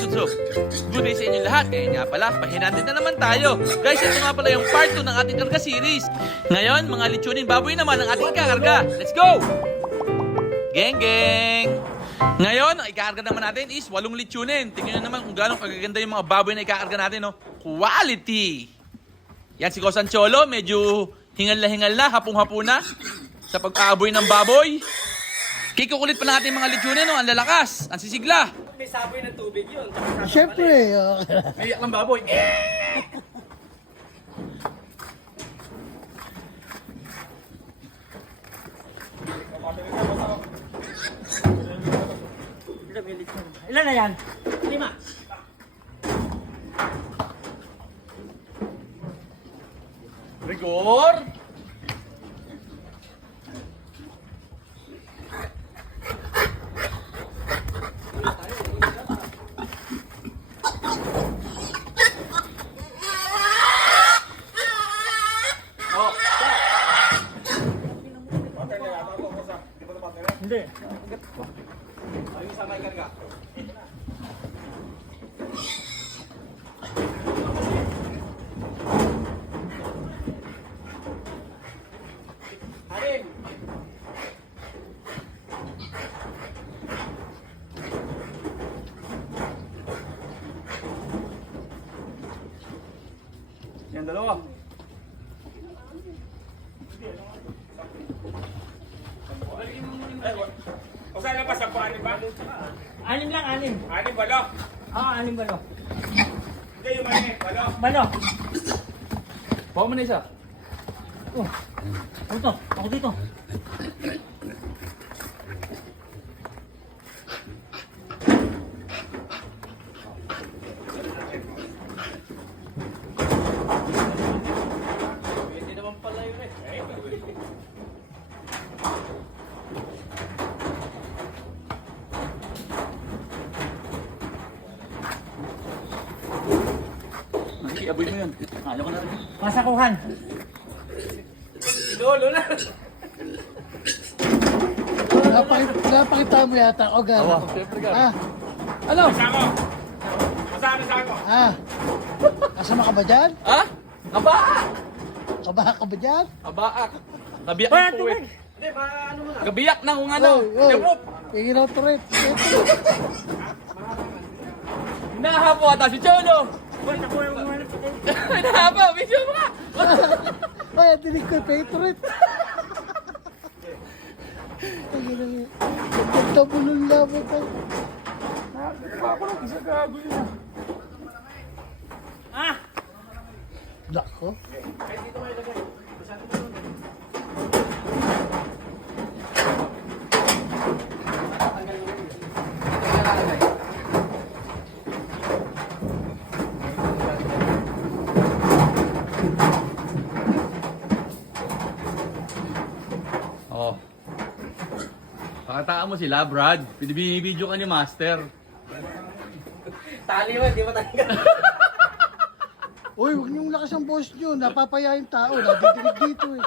Sutsub. Good day sa inyo lahat. Kaya nga pala, pahinantin na naman tayo. Guys, ito nga pala yung part 2 ng ating karga series. Ngayon, mga lechonin baboy naman ang ating kakarga. Let's go! Geng, geng! Ngayon, ang ikakarga naman natin is 8 lechonin. Tingnan nyo naman kung gano'ng kagaganda yung mga baboy na ikakarga natin, no? Quality! Yan si Kosan Cholo, medyo hingal na, hapong-hapo na sa pag-aaboy ng baboy. Kikukulit pa ng ating mga lechonin, no? Ang lalakas, ang sisigla. May saboy ng tubig yun. Siyempre. Iyak ng baboy. Ilan na yan? 5. Rigor! Hindi. Ayun sa may karga. Harin. Yan, dalawa. O saan na pa sa anim ba? 6 lang, 6. Anim balo? Oo, 6 balo. Hindi yung mali, balo. Balo. Bawa mo na isa. Oh. Ito, ako dito. Hindi naman pala yun eh. Aboy mo yun. Ayaw ko na rin. Masakuhan. Lolo na. Napakita mo yata. O gano'n. Siyempre ka. Ah, ano? Sako. Masama sako. Ah, kasama ka ba dyan? Ha? Kabaak! Kabaha ka ba dyan? Kabaak. Kabiyak Wala, ng puwet. tubig. Hindi, ba ano mo na? Kabiyak ng kung ano. Oy, oy. Demop. Tingin ako turret. Nahapo ata si Cholo. Wala, ako yung mga Nahapo, video mo ka. Ay, ang dinig ko. Pay turret. Ang ganda bulong labot. Ah! Nako. Oh. Pakataan mo sila, Brad. Binibidyo ka ni Master. Tali mo, di ba tanggal? Uy, huwag niyong lakas ang boss niyo. Napapaya yung tao. Nadidinig dito eh.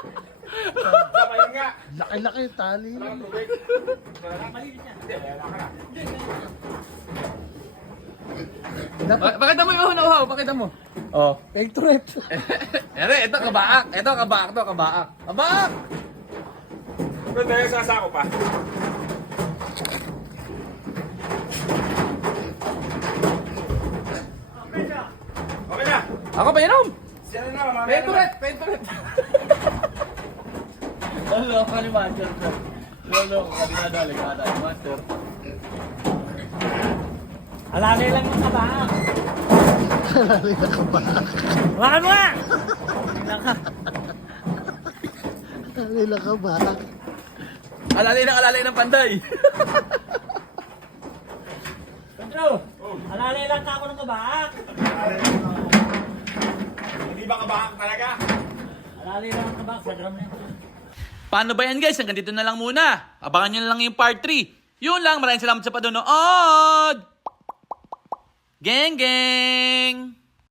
Sama yun nga. Laki-laki yung tali. Walang tubig. Maliit niya. Hindi, wala ka na. Dapat Pakita mo yung uhaw, pakita mo. Oh. pay turret. Ito kabaak. Ito kabaak to, kabaak. Kabaak! Pero dahil sa sako pa. Okay na. Ako pa inom. Siya na naman, mamaya Penturet, penturet. Lolo ka ni Master. Lolo ka ni Master. Alalay lang yung kabaak. Lali na kabaha. Wakan mo nga! Ilan ka? Lali na kabaha. Alalay ng panday. Pedro! Alalay lang ka ako ng kabaak. Hindi ba kabahang talaga? Alalay lang ang kabaak sa drum na yun. Paano ba yan guys? Hanggang dito na lang muna. Abangan nyo na lang yung part 3. Yun lang. Maraming salamat sa panonood. Geng, geng!